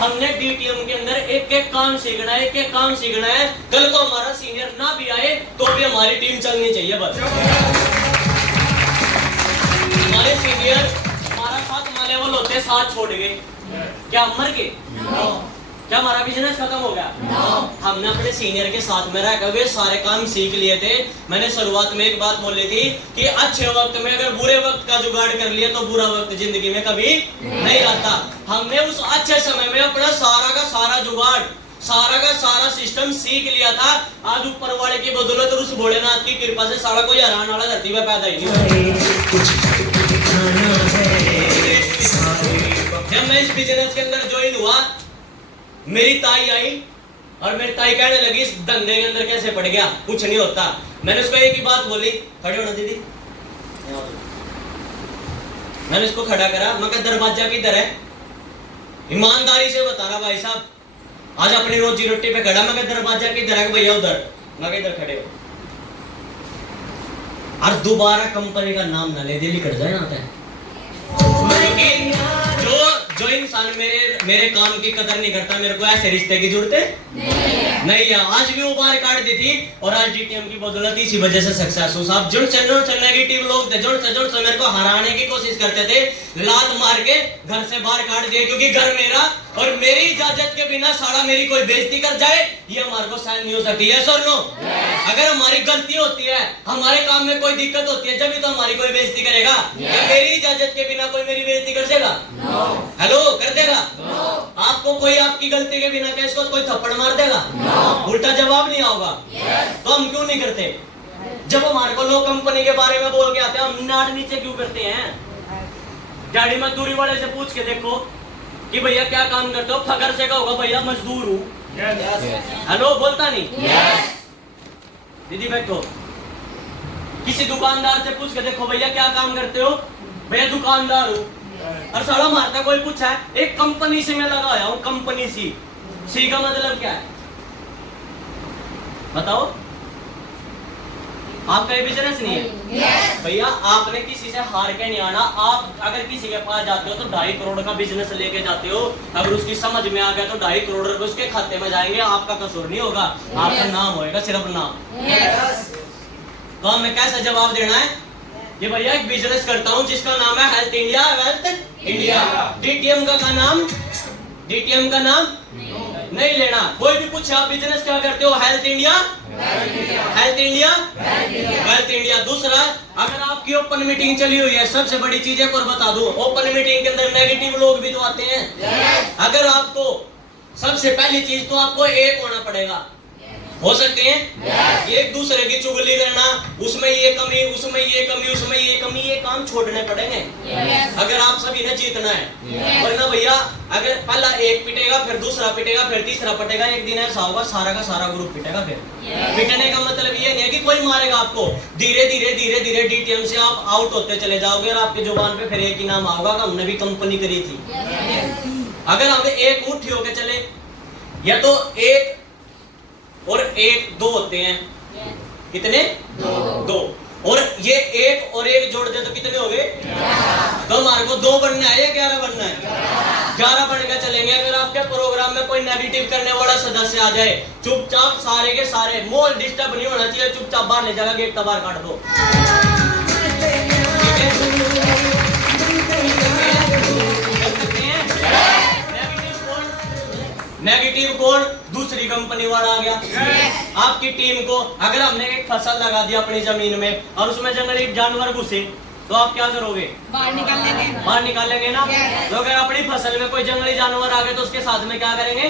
हमने डीटीएम के अंदर एक एक काम सीखना है, एक एक काम सीखना है। कल को हमारा सीनियर ना भी आए तो भी हमारी टीम चलनी चाहिए बस। हमारे सीनियर हमारा साथ लेवल होते हैं, साथ छोड़ गए, क्या हम मर गए? क्या हमारा बिजनेस खत्म हो गया? हमने अपने सीनियर के साथ में रहकर वे सारे काम सीख लिए थे। मैंने शुरुआत में एक बात बोली थी कि अच्छे वक्त में अगर बुरे वक्त का जुगाड़ कर लिया तो बुरा वक्त जिंदगी में कभी नहीं आता। हमने उस अच्छे समय में अपना सारा का सारा जुगाड़, सारा का सारा सिस्टम सीख लिया था। आज ऊपर वाले की बदौलत और उस भोलेनाथ की कृपा से सारा कोई हैरान वाला धरती में पैदा ही नहीं। जब मैं इस बिजनेस के अंदर ज्वाइन हुआ, मेरी ताई आई और मेरी ताई कहने लगी इस धंधे के अंदर कैसे पड़ गया, कुछ नहीं होता। मैंने उसको एक ही बात बोली, खड़े होना दीदी। मैंने उसको खड़ा करा, मैं कहा दरवाजा किधर है? ईमानदारी से बता रहा भाई साहब, आज अपनी रोजी रोटी पे खड़ा। मैं कहा दरवाजा किधर है? भैया उधर। मैं इधर खड़े हो और दोबारा कंपनी का नाम ना ले दे, लिखट जाए यहाँ पे। जो इंसान मेरे काम की कदर नहीं करता, मेरे को ऐसे रिश्ते की जरूरत नहीं है। आज भी वो बाहर काट दी थी और आज डीटीएम की बदौलत इसी वजह से सक्सेस हूं साहब। जो नेगेटिव लोग थे, जो मेरे को हराने की कोशिश करते थे, लात मार के घर से बाहर काट दिए, क्योंकि घर मेरा और मेरी इजाजत के बिना सारा मेरी कोई बेइज्जती कर जाए ये हमारे को सहन नहीं हो सकती है। सर नो, अगर हमारी गलती होती है, हमारे काम में कोई दिक्कत होती है, जब भी तो हमारी कोई बेइज्जती करेगा। क्या मेरी इजाजत के बिना कोई मेरी बेइज्जती कर देगा? हेलो, कर देगा? आपको कोई आपकी गलती के बिना क्या इसको कोई थप्पड़ मार देगा? उल्टा जवाब नहीं आओगा। तो हम क्यों नहीं करते? जब हमारे को लोग कंपनी के बारे में बोल के आते हैं, हम नाड़ नीचे क्यों करते हैं? गाड़ी मजदूरी वाले से पूछ के देखो कि भैया क्या काम करते हो, फकर से कहोगे भैया मजदूर हूँ। हेलो, बोलता नहीं। दीदी बैठो। किसी दुकानदार से पूछ के देखो भैया क्या काम करते हो, भैया दुकानदार हूँ। और साला मारता कोई पूछा है, एक कंपनी से मैं लगा आया हूँ, कंपनी सी का मतलब क्या है बताओ? आपका ये बिजनेस नहीं है भैया। आपने किसी से हार के नहीं आना। आप अगर किसी के पास जाते हो तो 2.5 करोड़ का बिजनेस लेके जाते हो, अगर उसकी समझ में आ गया तो 2.5 करोड़ रुपए उसके खाते में जाएंगे। आपका कसूर नहीं होगा, आपका नाम होएगा, सिर्फ नाम। तो हमें कैसा जवाब देना है? ये भैया एक बिजनेस करता हूँ जिसका नाम है health India, wealth India. DTM का नाम, डीटीएम का नाम नहीं लेना। कोई भी पूछे आप बिजनेस क्या करते हो, health India, health India, wealth India. दूसरा, अगर आपकी ओपन मीटिंग चली हुई है, सबसे बड़ी चीज एक और बता दूं, ओपन मीटिंग के अंदर नेगेटिव लोग भी तो आते हैं। अगर आपको सबसे पहली चीज तो आपको एक होना पड़ेगा। हो सकते हैं एक दूसरे की चुगली करना, उसमें ये कमी, उसमें ये कमी, उसमें ये कमी, ये काम छोड़ने पड़ेंगे अगर आप सभी ने जीतना है। वरना भैया अगर पहला एक पिटेगा, फिर दूसरा पिटेगा, फिर तीसरा पिटेगा, एक दिन ऐसा होगा सारा का सारा ग्रुप पिटेगा। फिर पिटने का मतलब ये नहीं है कि कोई मारेगा आपको। धीरे धीरे धीरे धीरे डीटीएम से आप आउट होते चले जाओगे और आपकी जुबान पे फिर एक ही नाम आएगा कि हमने भी कंपनी करी थी। अगर हम एक मुट्ठी होके चले, या तो एक और एक दो होते हैं, कितने? दो। और ये एक और एक जोड़ दे तो कितने हो गए? तो हमारे को 2 बनना है या 11 बनना है? 11 बन के चलेंगे। अगर आपके प्रोग्राम में कोई नेगेटिव करने वाला सदस्य आ जाए, चुपचाप सारे के सारे, मोल डिस्टर्ब नहीं होना चाहिए, चुपचाप बाहर ले जाकर गेट का बाहर काट दो। नेगेटिव कौन? दूसरी कंपनी वाला आ गया। आपकी टीम को अगर हमने एक फसल लगा दी अपनी जमीन में और उसमें जंगली जानवर घुसे तो आप क्या करोगे? बाहर निकालेंगे ना। तो अगर अपनी फसल में कोई जंगली जानवर आ गए तो उसके साथ में क्या करेंगे?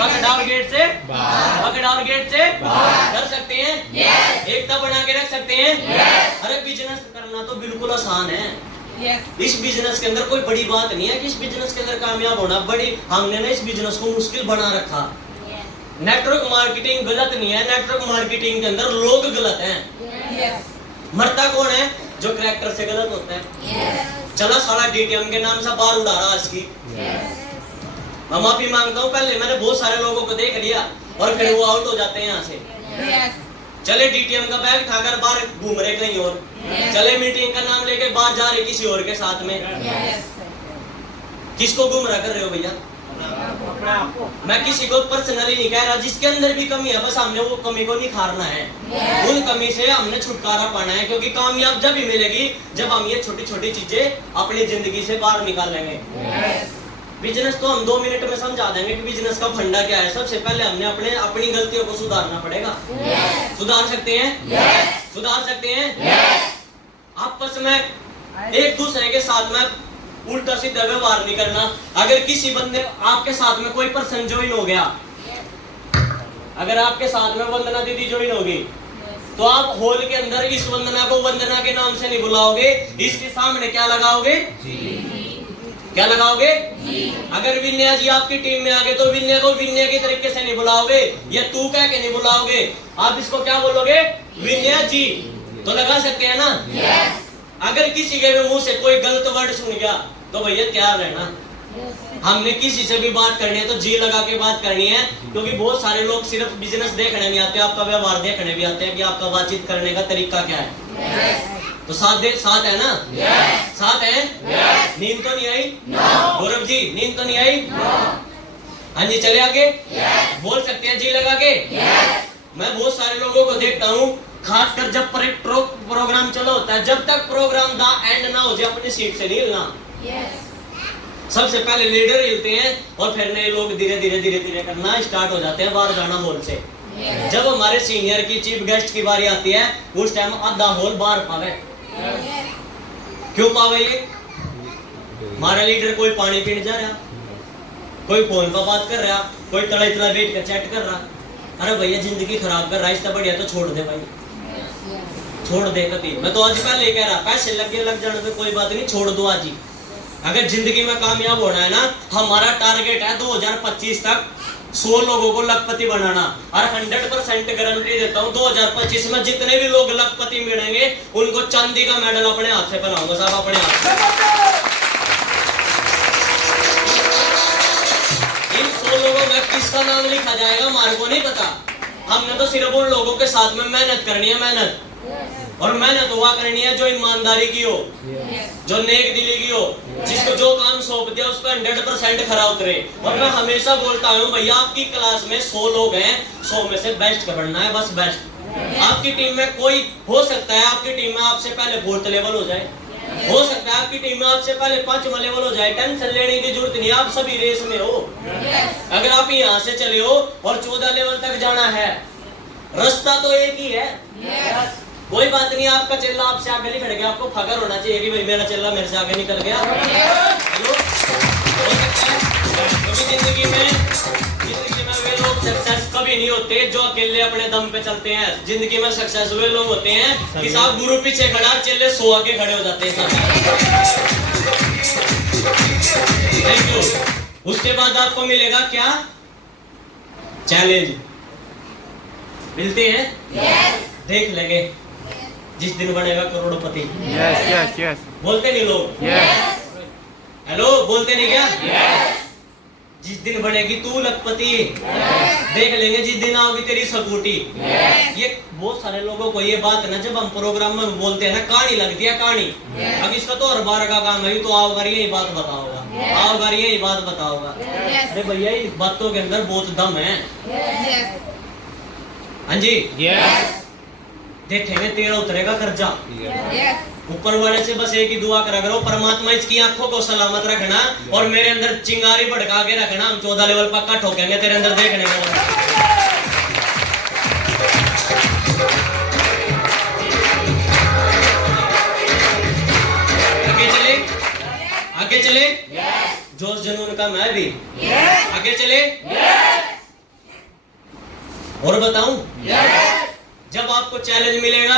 पकड़ाओ गेट से, पकड़ाओ गेट से कर सकते हैं, एकता बना के रख सकते हैं। अरे बिजनेस करना तो बिल्कुल आसान है। इस बिजनेस के अंदर कोई बड़ी बात नहीं है कि इस बिजनेस के अंदर कामयाब होना बड़ी, हमने ना इस बिजनेस को मुश्किल बना रखा। नेटवर्क मार्केटिंग गलत नहीं है, नेटवर्क मार्केटिंग के अंदर लोग गलत हैं। मरता कौन है? जो करैक्टर से गलत होता है। चला साला डीटीएम के नाम से बार उड़ा रहा आज की। मैं माफी मांगता हूँ, पहले मैंने बहुत सारे लोगों को देख लिया और फिर वो आउट हो जाते हैं यहाँ से। चले डीटीएम का बैग उठाकर बाहर घूम रहे कहीं और, चले मीटिंग का नाम लेके बाहर जा रहे किसी और के साथ में। किसको गुमराह कर रहे हो भैया? मैं किसी को पर्सनली नहीं कह रहा, जिसके अंदर भी कमी है बस हमने वो कमी को निखारना है। उन कमी से हमने छुटकारा पाना है, क्योंकि कामयाब जब ही मिलेगी जब हम ये छोटी छोटी चीजें अपनी जिंदगी से बाहर निकालेंगे। बिजनेस तो हम 2 मिनट में समझा देंगे कि बिजनेस का फंडा क्या है। सबसे पहले हमने अपनी गलतियों को सुधारना पड़ेगा। सुधार सकते हैं? सुधार सकते हैं? आपस में एक दूसरे के साथ में उल्टा सीधा व्यवहार नहीं करना। अगर किसी बंदे आपके साथ में कोई पर्सन ज्वाइन हो गया, अगर आपके साथ में वंदना दीदी ज्वाइन होगी, तो आप हॉल के अंदर इस वंदना को वंदना के नाम से नहीं बुलाओगे, इसके सामने क्या लगाओगे? क्या लगाओगे? अगर विन्या जी आपकी टीम में आ गए तो विन्या को विन्या के तरीके से नहीं बुलाओगे या तू कह के नहीं बुलाओगे, आप इसको क्या बोलोगे? विन्या जी। तो लगा सकते हैं ना? अगर किसी के भी मुंह से कोई गलत वर्ड सुन गया तो भैया तैयार रहना। हमने किसी से भी बात करनी है तो जी लगा के बात करनी है, क्योंकि बहुत सारे लोग सिर्फ बिजनेस देखने नहीं आते, आपका व्यवहार देखने भी आते हैं कि आपका बातचीत करने का तरीका क्या है। तो साथ है ना? साथ है? नींद तो नहीं आई? गौरव जी नींद तो नहीं आई? हाँ जी, चले आगे। बोल सकते हैं जी लगा के? मैं बहुत सारे लोगों को देखता हूँ, खासकर जब प्रोग्राम चला होता है, जब तक प्रोग्राम दा एंड ना हो जाए अपनी सीट से नहीं हिलना। सबसे पहले लीडर हिलते हैं और फिर नए लोग धीरे धीरे करना स्टार्ट हो जाते हैं बाहर जाना हॉल से। जब हमारे सीनियर की चीफ गेस्ट की बारी आती है उस टाइम आधा हॉल बाहर पावे। क्यों पावे? ये हमारा लीडर कोई पानी पीने जा रहा, कोई फोन पर बात कर रहा, कोई तड़ा इतना बैठ कर चैट कर रहा। अरे भैया जिंदगी खराब कर रहा है, इससे बढ़िया तो छोड़ दे भाई, छोड़ दे कभी। मैं तो आज पहले कह रहा, पैसे लग जाने पे कोई बात नहीं, छोड़ दो आज ही। अगर जिंदगी में कामयाब होना है ना, हमारा टारगेट है 2025 तक 100 लोगों को लखपति बनाना, और 100% गारंटी देता हूँ 2025 में जितने भी लोग लखपति मिलेंगे उनको चांदी का मेडल अपने हाथ से पहनाऊंगा साहब, अपने हाथ से। इन 100 लोगों में किसका नाम लिखा जाएगा हमारे को नहीं पता। हमने तो सिर्फ उन लोगों के साथ में मेहनत करनी है, मेहनत। और मेहनत हुआ करनी है जो ईमानदारी की हो, जो नेक दिली की हो, जिसको जो काम सौंप दिया उसको 100% खरा उतरे। और मैं हमेशा बोलता हूँ भैया, आपकी क्लास में 100 लोग हैं, 100 में से बेस्ट करना है, बस बेस्ट। आपकी टीम में कोई हो सकता है, आपकी टीम में आपसे पहले 4th लेवल हो जाए, हो सकता है आपकी टीम में आपसे पहले 5वां लेवल हो जाए। टेंशन लेने की जरूरत नहीं, आप सभी रेस में हो। अगर आप यहाँ से चले हो और 14 लेवल तक जाना है, रास्ता तो एक ही है। कोई बात नहीं, आपका चेला आपसे आगे निकल गया, आपको फकर होना चाहिए कि भाई मेरा चेला मेरे से आगे निकल गया। हेलो, हो सकता है क्योंकि जिंदगी में वे लोग सक्सेस कभी नहीं होते जो अकेले अपने दम पे चलते हैं। जिंदगी में सक्सेस वे लोग होते हैं कि साहब गुरु पीछे खड़ा, चेले 100 आगे खड़े हो जाते हैं। Thank you. उसके बाद आपको मिलेगा क्या? चैलेंज मिलते हैं, देख लेंगे जिस दिन बनेगा करोड़पति। यस बोलते नहीं लोग? हेलो, बोलते नहीं क्या? जिस दिन बनेगी तू लखपति, देख लेंगे जिस दिन आओगी तेरी सकुटी। ये बहुत सारे लोगों को ये बात ना, जब हम प्रोग्राम में बोलते हैं ना, कहानी लगती है कहानी। अब इसका तो हर बार का काम है, तो आओ कर यही बात बताओगा, आओ कर यही बात बताओगा। अरे भैया इस बातों के अंदर बहुत दम है। हाँ जी, देखेंगे तेरा उतरेगा कर्जा। ऊपर वाले से बस एक ही दुआ करा करो, परमात्मा इसकी आंखों को सलामत रखना और मेरे अंदर चिंगारी भड़का के रखना। हम 14 लेवल पक्का ठोकेंगे तेरे अंदर, देखने का। आगे चले, जोश जुनून का मैं भी आगे चले। और बताऊं, जब आपको चैलेंज मिलेगा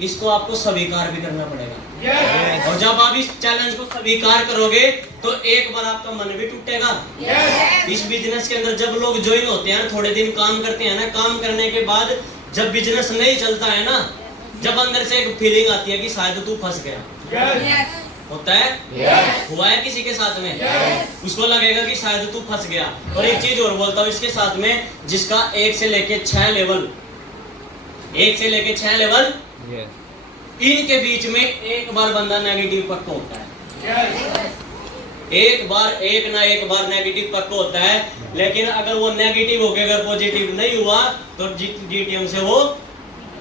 इसको आपको स्वीकार भी करना पड़ेगा। और जब आप इस चैलेंज को स्वीकार करोगे तो एक बार आपका मन भी टूटेगा। इस बिजनेस के अंदर जब लोग ज्वाइन होते हैं, थोड़े दिन काम करते हैं ना, काम करने के बाद जब बिजनेस नहीं चलता है ना, जब अंदर से एक फीलिंग आती है कि शायद तू फंस गया, होता है, हुआ है किसी के साथ में, उसको लगेगा कि शायद तू फंस गया। और एक चीज और बोलता हूँ इसके साथ में, जिसका 1 से लेके 6 लेवल, 1 से लेके 6 लेवल, इनके बीच में एक बार बंदा नेगेटिव पक्का होता है, एक ना एक बार नेगेटिव पक्का होता है। लेकिन अगर वो नेगेटिव होके अगर पॉजिटिव नहीं हुआ तो जीटीएम से वो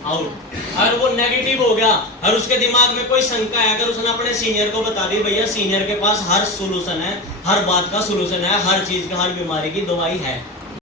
आउट। अगर वो नेगेटिव हो गया और उसके दिमाग में कोई शंका है, अगर उसने अपने सीनियर को बता दी, भैया सीनियर के पास हर सोल्यूशन है, हर बात का सोल्यूशन है, हर चीज का, हर बीमारी की दवाई है,